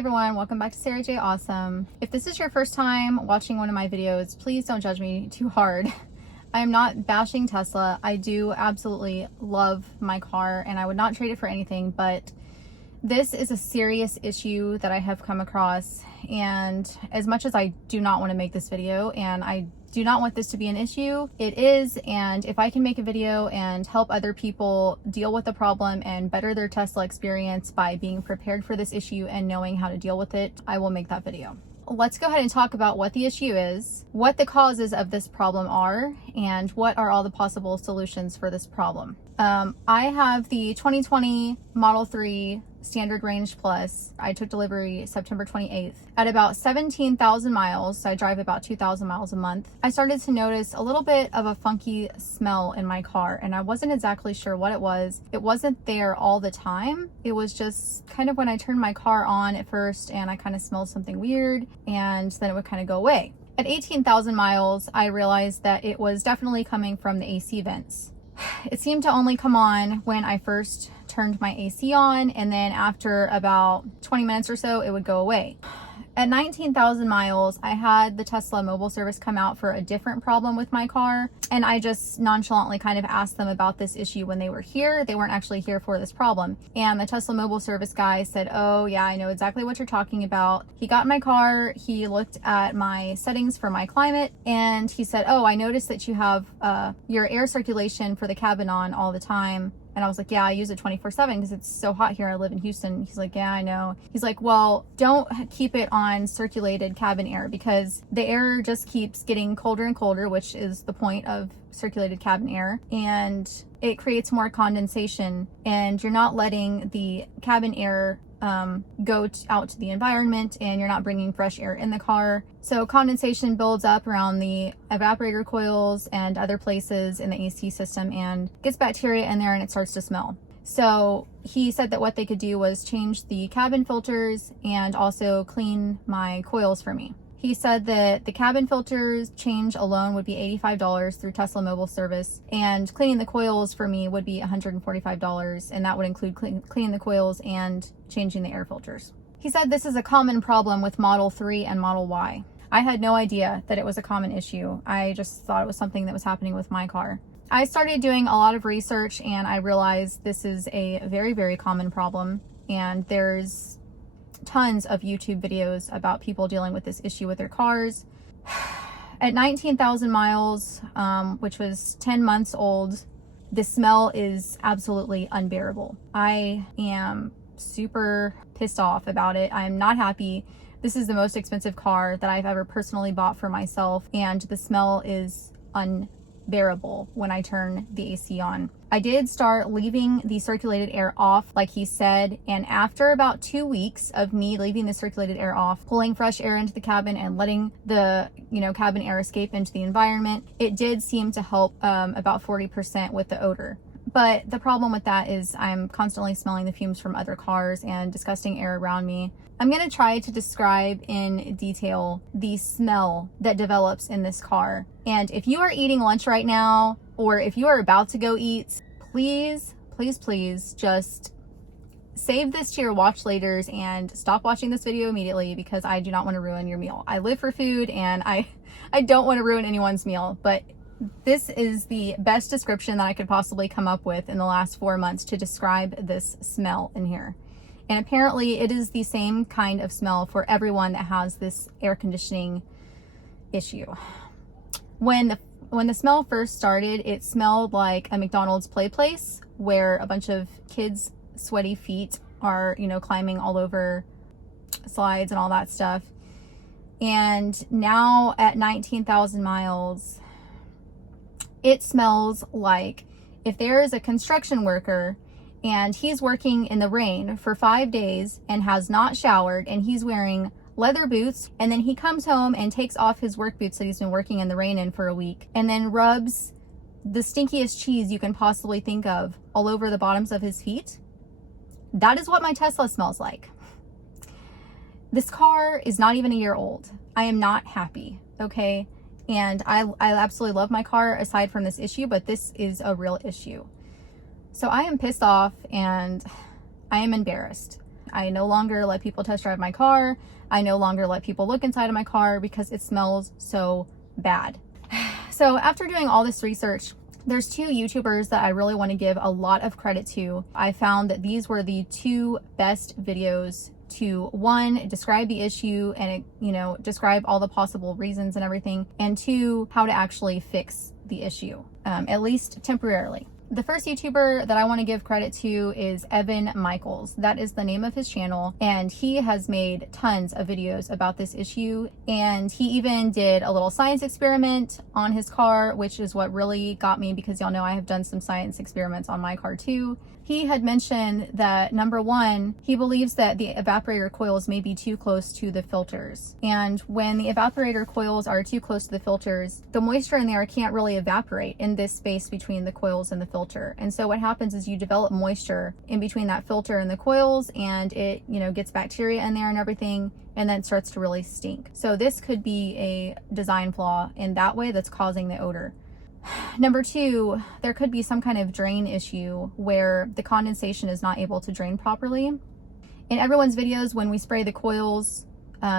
everyone, welcome back to Sarah J. Awesome. If this is your first time watching one of my videos, please don't judge me too hard. I am not bashing Tesla. I do absolutely love my car and I would not trade it for anything, but this is a serious issue that I have come across, and as much as I do not want to make this video and I do not want this to be an issue, it is. And if I can make a video and help other people deal with the problem and better their Tesla experience by being prepared for this issue and knowing how to deal with it, I will make that video. Let's go ahead and talk about what the issue is, what the causes of this problem are, and what are all the possible solutions for this problem. I have the 2020 Model 3 Standard Range Plus. I took delivery September 28th. At about 17,000 miles, so I drive about 2,000 miles a month, I started to notice a little bit of a funky smell in my car, and I wasn't exactly sure what it was. It wasn't there all the time. It was just kind of when I turned my car on at first and I kind of smelled something weird, and then it would kind of go away. At 18,000 miles, I realized that it was definitely coming from the AC vents. It seemed to only come on when I first turned my AC on, and then after about 20 minutes or so, it would go away. At 19,000 miles, I had the Tesla mobile service come out for a different problem with my car, and I just nonchalantly kind of asked them about this issue when they were here. They weren't actually here for this problem. And the Tesla mobile service guy said, "Oh yeah, I know exactly what you're talking about." He got in my car, he looked at my settings for my climate, and he said, "Oh, I noticed that you have your air circulation for the cabin on all the time." And I was like, "Yeah, I use it 24/7 because it's so hot here. I live in Houston." He's like, "Yeah, I know." He's like, "Well, don't keep it on circulated cabin air because the air just keeps getting colder and colder, which is the point of circulated cabin air, and it creates more condensation, and you're not letting the cabin air go out to the environment, and you're not bringing fresh air in the car. So condensation builds up around the evaporator coils and other places in the AC system and gets bacteria in there, and it starts to smell." So he said that what they could do was change the cabin filters and also clean my coils for me. He said that the cabin filters change alone would be $85 through Tesla mobile service, and cleaning the coils for me would be $145, and that would include cleaning the coils and changing the air filters. He said this is a common problem with Model 3 and Model Y. I had no idea that it was a common issue. I just thought it was something that was happening with my car. I started doing a lot of research, and I realized this is a very, very common problem, and there's tons of YouTube videos about people dealing with this issue with their cars. At 19,000 miles, which was 10 months old, the smell is absolutely unbearable. I am super pissed off about it. I'm not happy. This is the most expensive car that I've ever personally bought for myself, and the smell is unbearable when I turn the AC on. I did start leaving the circulated air off like he said, and after about 2 weeks of me leaving the circulated air off, pulling fresh air into the cabin and letting the cabin air escape into the environment, it did seem to help about 40% with the odor. But the problem with that is I'm constantly smelling the fumes from other cars and disgusting air around me. I'm going to try to describe in detail the smell that develops in this car. And if you are eating lunch right now, or if you are about to go eat, please, please, please just save this to your watch laters and stop watching this video immediately, because I do not want to ruin your meal. I live for food, and I don't want to ruin anyone's meal, but this is the best description that I could possibly come up with in the last 4 months to describe this smell in here. And apparently it is the same kind of smell for everyone that has this air conditioning issue. When the smell first started, it smelled like a McDonald's play place where a bunch of kids' sweaty feet are, climbing all over slides and all that stuff. And now at 19,000 miles, it smells like if there is a construction worker and he's working in the rain for 5 days and has not showered, and he's wearing leather boots, and then he comes home and takes off his work boots that he's been working in the rain in for a week, and then rubs the stinkiest cheese you can possibly think of all over the bottoms of his feet. That is what my Tesla smells like. This car is not even a year old. I am not happy, okay? And I absolutely love my car aside from this issue, but this is a real issue. So I am pissed off and I am embarrassed. I no longer let people test drive my car. I no longer let people look inside of my car because it smells so bad. So after doing all this research, there's two YouTubers that I really want to give a lot of credit to. I found that these were the two best videos to, one, describe the issue and, describe all the possible reasons and everything, and two, how to actually fix the issue, at least temporarily. The first YouTuber that I want to give credit to is Evan Michaels. That is the name of his channel, and he has made tons of videos about this issue, and he even did a little science experiment on his car, which is what really got me, because y'all know I have done some science experiments on my car too. He had mentioned that, number one, he believes that the evaporator coils may be too close to the filters. And when the evaporator coils are too close to the filters, the moisture in there can't really evaporate in this space between the coils and the filter. And so what happens is you develop moisture in between that filter and the coils, and it, gets bacteria in there and everything, and then it starts to really stink. So this could be a design flaw in that way that's causing the odor. Number two, there could be some kind of drain issue where the condensation is not able to drain properly. In everyone's videos, when we spray the coils,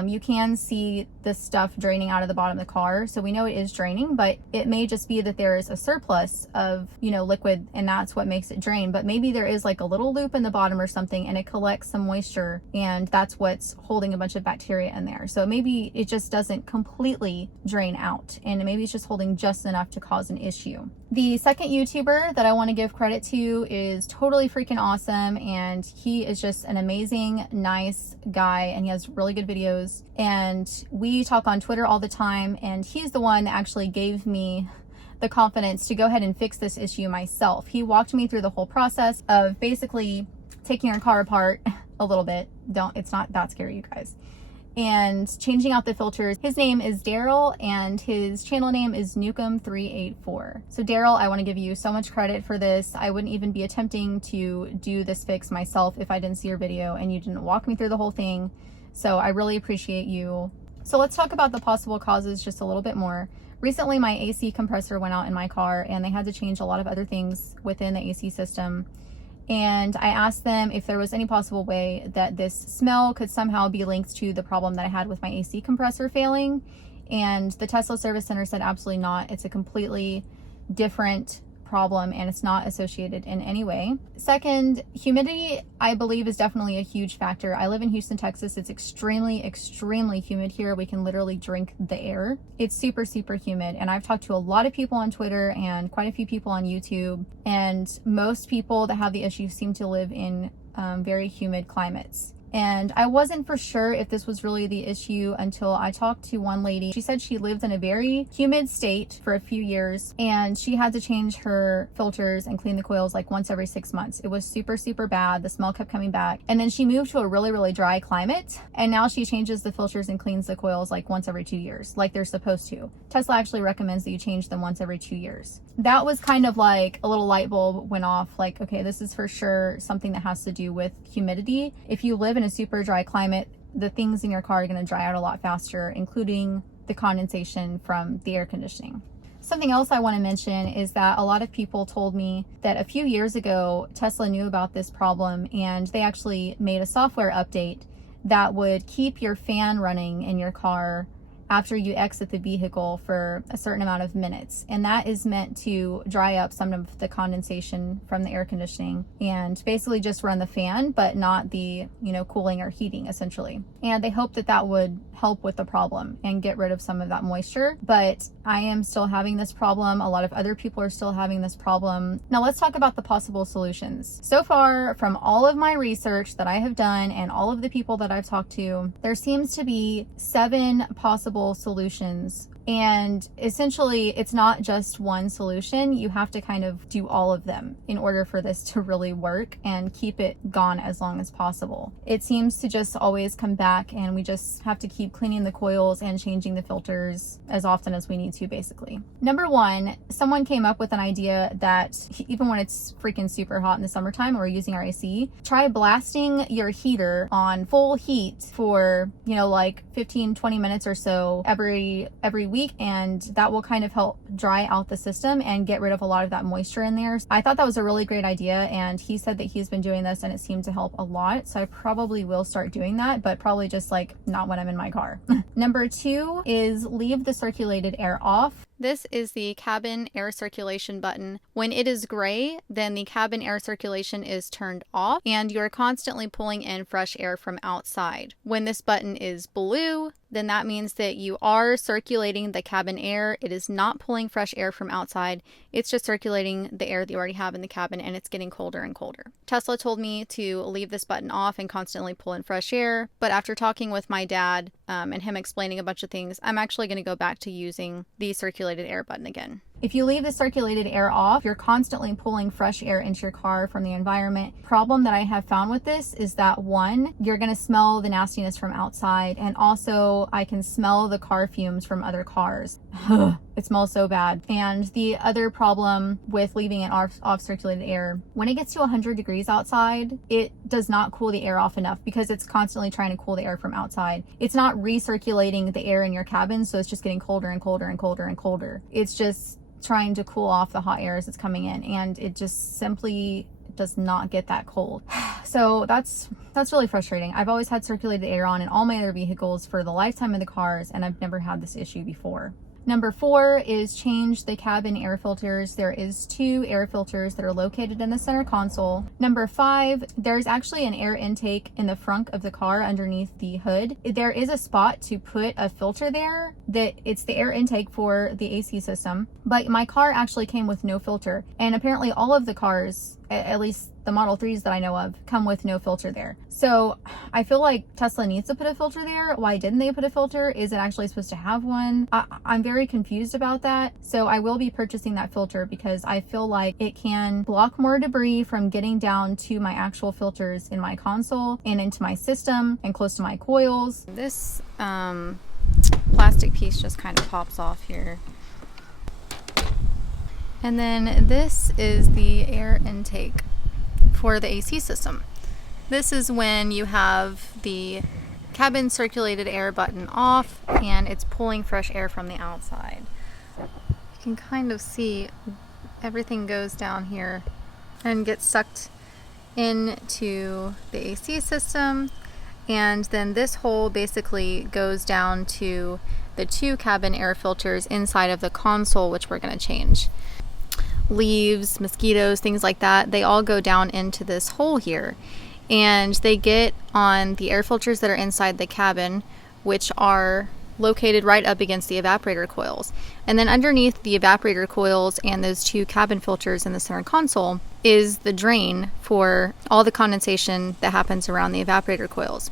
you can see the stuff draining out of the bottom of the car. So we know it is draining, but it may just be that there is a surplus of, liquid, and that's what makes it drain. But maybe there is like a little loop in the bottom or something, and it collects some moisture, and that's what's holding a bunch of bacteria in there. So maybe it just doesn't completely drain out, and maybe it's just holding just enough to cause an issue. The second YouTuber that I want to give credit to is totally freaking awesome, and he is just an amazing, nice guy, and he has really good videos, and we talk on Twitter all the time, and he's the one that actually gave me the confidence to go ahead and fix this issue myself. He walked me through the whole process of basically taking your car apart a little bit. It's not that scary, you guys. And changing out the filters. His name is Daryl, and his channel name is Nukem384. So Daryl, I want to give you so much credit for this. I wouldn't even be attempting to do this fix myself if I didn't see your video and you didn't walk me through the whole thing. So I really appreciate you. So let's talk about the possible causes just a little bit more. Recently, my AC compressor went out in my car, and they had to change a lot of other things within the AC system. And I asked them if there was any possible way that this smell could somehow be linked to the problem that I had with my AC compressor failing. And the Tesla Service Center said absolutely not. It's a completely different problem, and it's not associated in any way. Second, humidity, I believe, is definitely a huge factor. I live in Houston, Texas. It's extremely, extremely humid here. We can literally drink the air. It's super, super humid. And I've talked to a lot of people on Twitter and quite a few people on YouTube. And most people that have the issue seem to live in very humid climates. And I wasn't for sure if this was really the issue until I talked to one lady. She said she lived in a very humid state for a few years, and she had to change her filters and clean the coils like once every 6 months. It was super, super bad. The smell kept coming back. And then she moved to a really, really dry climate, and now she changes the filters and cleans the coils like once every 2 years, like they're supposed to. Tesla actually recommends that you change them once every 2 years. That was kind of like a little light bulb went off, like, okay, this is for sure something that has to do with humidity. If you live in a super dry climate, the things in your car are going to dry out a lot faster, including the condensation from the air conditioning. Something else I want to mention is that a lot of people told me that a few years ago, Tesla knew about this problem, and they actually made a software update that would keep your fan running in your car after you exit the vehicle for a certain amount of minutes. And that is meant to dry up some of the condensation from the air conditioning and basically just run the fan, but not the, cooling or heating essentially. And they hope that that would help with the problem and get rid of some of that moisture. But I am still having this problem. A lot of other people are still having this problem. Now let's talk about the possible solutions. So far, from all of my research that I have done and all of the people that I've talked to, there seems to be 7 possible solutions. And essentially, it's not just one solution. You have to kind of do all of them in order for this to really work and keep it gone as long as possible. It seems to just always come back, and we just have to keep cleaning the coils and changing the filters as often as we need to, basically. Number 1, someone came up with an idea that even when it's freaking super hot in the summertime or using our AC, try blasting your heater on full heat for, like 15-20 minutes or so every week week, and that will kind of help dry out the system and get rid of a lot of that moisture in there. I thought that was a really great idea, and he said that he's been doing this and it seemed to help a lot. So I probably will start doing that, but probably just like not when I'm in my car. Number 2 is leave the circulated air off. This is the cabin air circulation button. When it is gray, then the cabin air circulation is turned off and you're constantly pulling in fresh air from outside. When this button is blue, then that means that you are circulating the cabin air. It is not pulling fresh air from outside. It's just circulating the air that you already have in the cabin, and it's getting colder and colder. Tesla told me to leave this button off and constantly pull in fresh air, but after talking with my dad and him explaining a bunch of things, I'm actually going to go back to using the circulated air button again. If you leave the circulated air off, you're constantly pulling fresh air into your car from the environment. Problem that I have found with this is that, one, you're going to smell the nastiness from outside, and also I can smell the car fumes from other cars. It smells so bad. And the other problem with leaving it off circulated air, when it gets to 100 degrees outside, it does not cool the air off enough because it's constantly trying to cool the air from outside. It's not recirculating the air in your cabin, so it's just getting colder and colder and colder and colder. It's just trying to cool off the hot air as it's coming in, and it just simply does not get that cold. So that's really frustrating. I've always had circulated air on in all my other vehicles for the lifetime of the cars, and I've never had this issue before. Number 4 is change the cabin air filters. There is 2 air filters that are located in the center console. Number 5, there's actually an air intake in the front of the car underneath the hood. There is a spot to put a filter there that it's the air intake for the AC system, but my car actually came with no filter, and apparently all of the cars, at least the Model 3s that I know of, come with no filter there. So I feel like Tesla needs to put a filter there. Why didn't they put a filter? Is it actually supposed to have one? I'm very confused about that. So I will be purchasing that filter because I feel like it can block more debris from getting down to my actual filters in my console and into my system and close to my coils. This plastic piece just kind of pops off here. And then this is the air intake for the AC system. This is when you have the cabin circulated air button off and it's pulling fresh air from the outside. You can kind of see everything goes down here and gets sucked into the AC system, and then this hole basically goes down to the 2 cabin air filters inside of the console, which we're going to change. Leaves, mosquitoes, things like that, they all go down into this hole here, and they get on the air filters that are inside the cabin, which are located right up against the evaporator coils. And then underneath the evaporator coils and those 2 cabin filters in the center console is the drain for all the condensation that happens around the evaporator coils.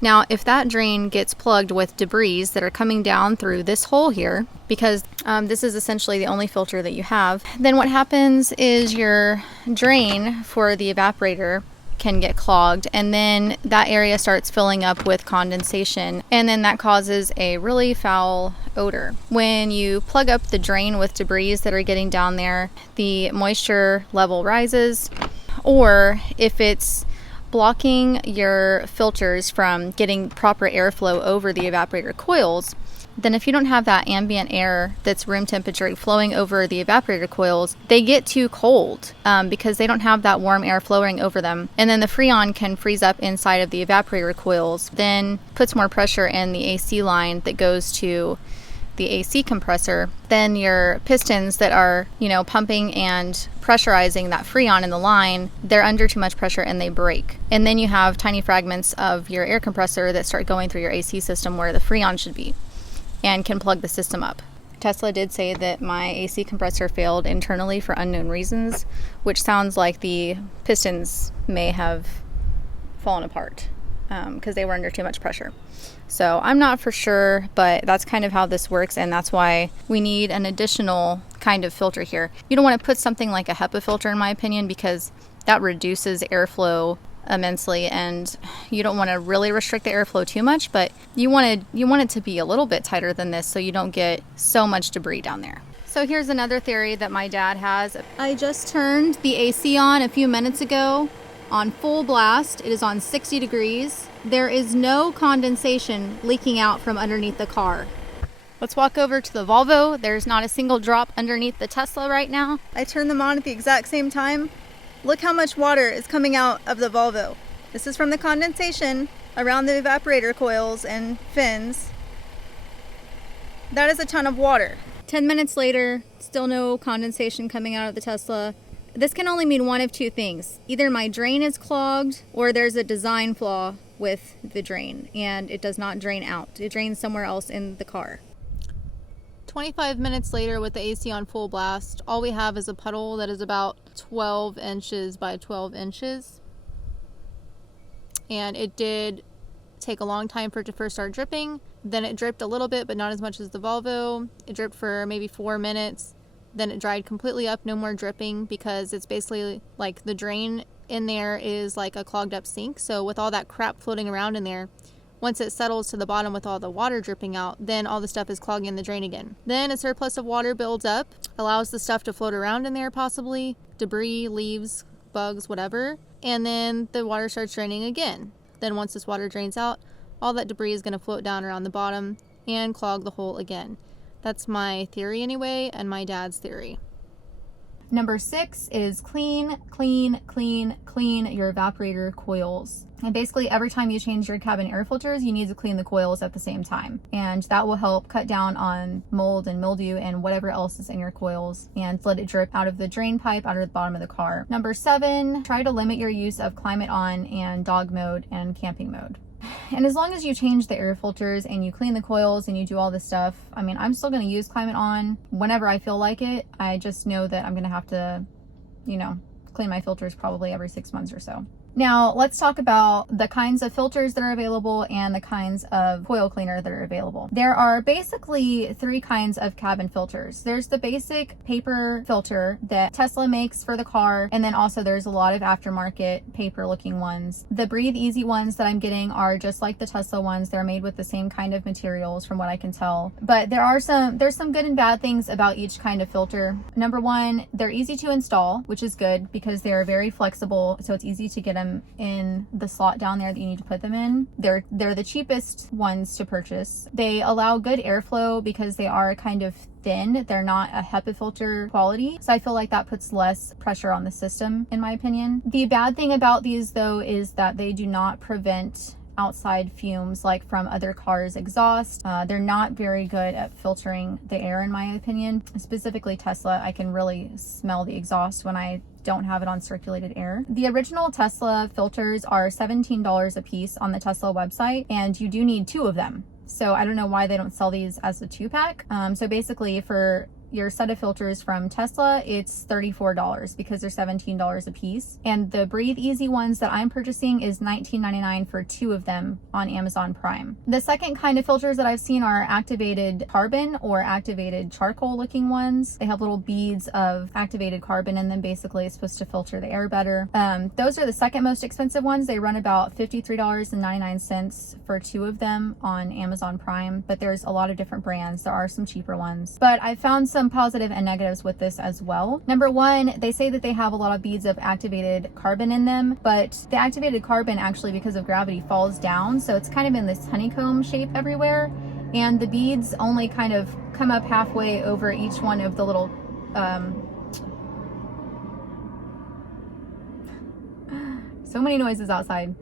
Now, if that drain gets plugged with debris that are coming down through this hole here, because this is essentially the only filter that you have, then what happens is your drain for the evaporator can get clogged, and then that area starts filling up with condensation, and then that causes a really foul odor. When you plug up the drain with debris that are getting down there, the moisture level rises, or if it's blocking your filters from getting proper airflow over the evaporator coils, then if you don't have that ambient air that's room temperature flowing over the evaporator coils, they get too cold because they don't have that warm air flowing over them. And then the Freon can freeze up inside of the evaporator coils, then puts more pressure in the AC line that goes to the AC compressor. Then your pistons that are, pumping and pressurizing that Freon in the line, they're under too much pressure and they break. And then you have tiny fragments of your air compressor that start going through your AC system where the Freon should be, and can plug the system up. Tesla did say that my AC compressor failed internally for unknown reasons, which sounds like the pistons may have fallen apart because they were under too much pressure. So I'm not for sure, but that's kind of how this works, and that's why we need an additional kind of filter here. You don't want to put something like a HEPA filter, in my opinion, because that reduces airflow immensely, and you don't want to really restrict the airflow too much, but you want it to be a little bit tighter than this so you don't get so much debris down there. So here's another theory that my dad has. I just turned the AC on a few minutes ago on full blast. It is on 60 degrees. There is no condensation leaking out from underneath the car. Let's walk over to the Volvo. There's not a single drop underneath the Tesla right now. I turned them on at the exact same time. Look how much water is coming out of the Volvo. This is from the condensation around the evaporator coils and fins. That is a ton of water. 10 minutes later, still no condensation coming out of the Tesla. This can only mean one of two things. Either my drain is clogged or there's a design flaw with the drain and it does not drain out. It drains somewhere else in the car. 25 minutes later with the AC on full blast, all we have is a puddle that is about 12 inches by 12 inches. And it did take a long time for it to first start dripping. Then it dripped a little bit, but not as much as the Volvo. It dripped for maybe 4 minutes. Then it dried completely up, no more dripping, because it's basically like the drain in there is like a clogged up sink. So with all that crap floating around in there, once it settles to the bottom with all the water dripping out, then all the stuff is clogging the drain again. Then a surplus of water builds up, allows the stuff to float around in there possibly, debris, leaves, bugs, whatever, and then the water starts draining again. Then once this water drains out, all that debris is going to float down around the bottom and clog the hole again. That's my theory anyway, and my dad's theory. Number 6 is clean your evaporator coils. And basically every time you change your cabin air filters, you need to clean the coils at the same time. And that will help cut down on mold and mildew and whatever else is in your coils and let it drip out of the drain pipe out of the bottom of the car. Number 7, try to limit your use of climate on and dog mode and camping mode. And as long as you change the air filters and you clean the coils and you do all this stuff, I mean, I'm still going to use climate on whenever I feel like it. I just know that I'm going to have to, you know, clean my filters probably every 6 months or so. Now, let's talk about the kinds of filters that are available and the kinds of coil cleaner that are available. There are basically 3 kinds of cabin filters. There's the basic paper filter that Tesla makes for the car, and then also there's a lot of aftermarket paper looking ones. The Breathe Easy ones that I'm getting are just like the Tesla ones. They're made with the same kind of materials from what I can tell. But there's some good and bad things about each kind of filter. Number 1, they're easy to install, which is good because they're very flexible, so it's easy to get them in the slot down there that you need to put them in. They're the cheapest ones to purchase. They allow good airflow because they are kind of thin. They're not a HEPA filter quality, so I feel like that puts less pressure on the system, in my opinion. The bad thing about these though is that they do not prevent outside fumes like from other cars' exhaust. They're not very good at filtering the air, in my opinion. Specifically Tesla, I can really smell the exhaust when I don't have it on circulated air. The original Tesla filters are $17 a piece on the Tesla website, and you do need 2 of them. So I don't know why they don't sell these as a 2-pack. So basically for your set of filters from Tesla, it's $34 because they're $17 a piece. And the Breathe Easy ones that I'm purchasing is $19.99 for 2 of them on Amazon Prime. The second kind of filters that I've seen are activated carbon or activated charcoal looking ones. They have little beads of activated carbon in them. Basically, it's supposed to filter the air better. Those are the second most expensive ones. They run about $53.99 for 2 of them on Amazon Prime, but there's a lot of different brands. There are some cheaper ones, but I found some positive and negatives with this as well. Number 1, they say that they have a lot of beads of activated carbon in them, but the activated carbon actually, because of gravity, falls down, so it's kind of in this honeycomb shape everywhere, and the beads only kind of come up halfway over each one of the little so many noises outside.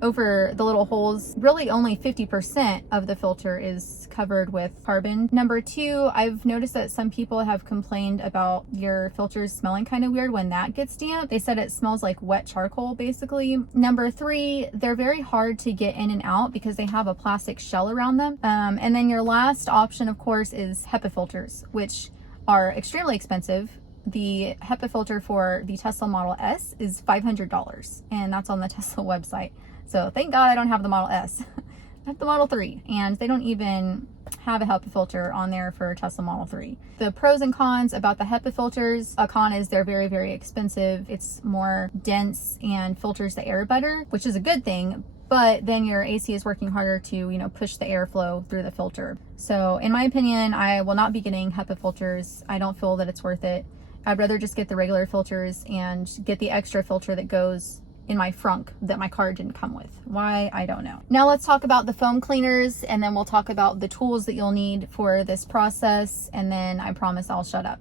Over the little holes. Really only 50% of the filter is covered with carbon. Number 2, I've noticed that some people have complained about your filters smelling kind of weird when that gets damp. They said it smells like wet charcoal basically. Number 3, they're very hard to get in and out because they have a plastic shell around them. And then your last option, of course, is HEPA filters, which are extremely expensive. The HEPA filter for the Tesla Model S is $500, and that's on the Tesla website. So thank God I don't have the Model S. I have the Model 3, and they don't even have a HEPA filter on there for Tesla Model 3. The pros and cons about the HEPA filters: a con is they're very, very expensive. It's more dense and filters the air better, which is a good thing, but then your AC is working harder to, you know, push the airflow through the filter. So in my opinion, I will not be getting HEPA filters. I don't feel that it's worth it. I'd rather just get the regular filters and get the extra filter that goes in my Frunk that my car didn't come with. Why? I don't know. Now let's talk about the foam cleaners, and then we'll talk about the tools that you'll need for this process, and then I promise I'll shut up.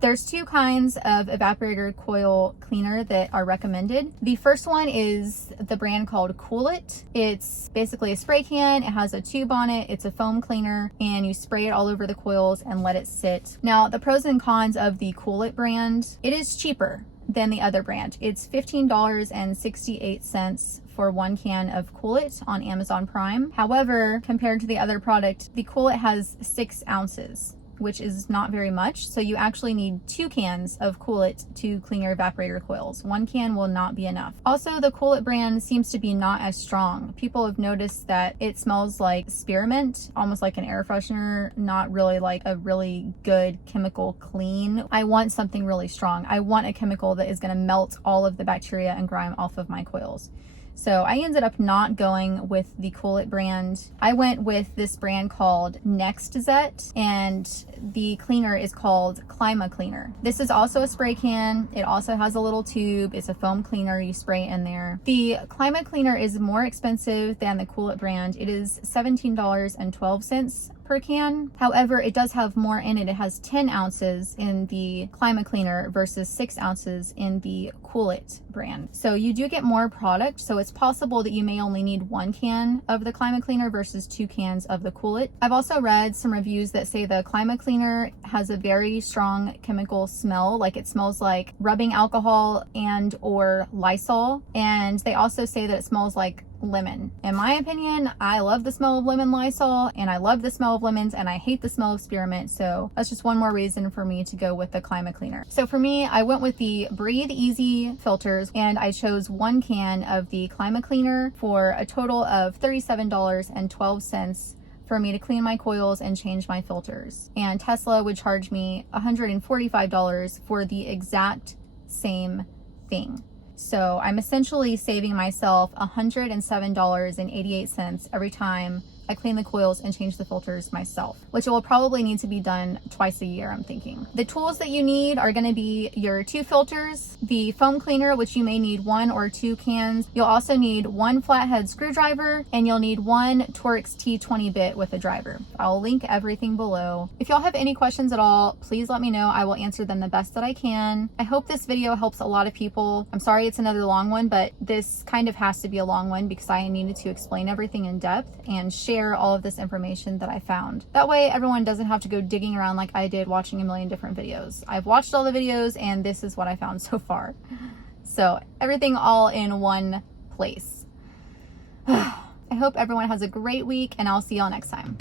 There's two kinds of evaporator coil cleaner that are recommended. The first one is the brand called Cool It. It's basically a spray can. It has a tube on it. It's a foam cleaner, and you spray it all over the coils and let it sit. Now, the pros and cons of the Cool It brand, it is cheaper than the other brand. It's $15.68 for 1 can of Cool It on Amazon Prime. However, compared to the other product, the Cool It has 6 ounces, which is not very much. So you actually need 2 cans of Cool It to clean your evaporator coils. 1 can will not be enough. Also, the Cool It brand seems to be not as strong. People have noticed that it smells like spearmint, almost like an air freshener, not really like a really good chemical clean. I want something really strong. I want a chemical that is gonna melt all of the bacteria and grime off of my coils. So I ended up not going with the Cool It brand. I went with this brand called NextZet, and the cleaner is called Clima Cleaner. This is also a spray can. It also has a little tube. It's a foam cleaner. You spray it in there. The Clima Cleaner is more expensive than the Cool It brand. It is $17.12 per can. However, it does have more in it. It has 10 ounces in the Clima Cleaner versus 6 ounces in the Cool It brand. So you do get more product. So it's possible that you may only need 1 can of the Clima Cleaner versus 2 cans of the Cool It. I've also read some reviews that say the Clima Cleaner has a very strong chemical smell. Like it smells like rubbing alcohol and or Lysol. And they also say that it smells like lemon. In my opinion, I love the smell of lemon Lysol, and I love the smell of lemons, and I hate the smell of spearmint. So that's just one more reason for me to go with the Clima Cleaner. So for me, I went with the Breathe Easy filters, and I chose 1 can of the Clima Cleaner for a total of $37.12 for me to clean my coils and change my filters. And Tesla would charge me $145 for the exact same thing. So I'm essentially saving myself $107.88 every time I clean the coils and change the filters myself, which will probably need to be done twice a year, I'm thinking. The tools that you need are going to be your 2 filters, the foam cleaner, which you may need 1 or 2 cans. You'll also need 1 flathead screwdriver, and you'll need 1 Torx T20 bit with a driver. I'll link everything below. If y'all have any questions at all, please let me know. I will answer them the best that I can. I hope this video helps a lot of people. I'm sorry it's another long one, but this kind of has to be a long one because I needed to explain everything in depth and share all of this information that I found. That way everyone doesn't have to go digging around like I did watching a million different videos. I've watched all the videos and this is what I found so far. So everything all in one place. I hope everyone has a great week, and I'll see y'all next time.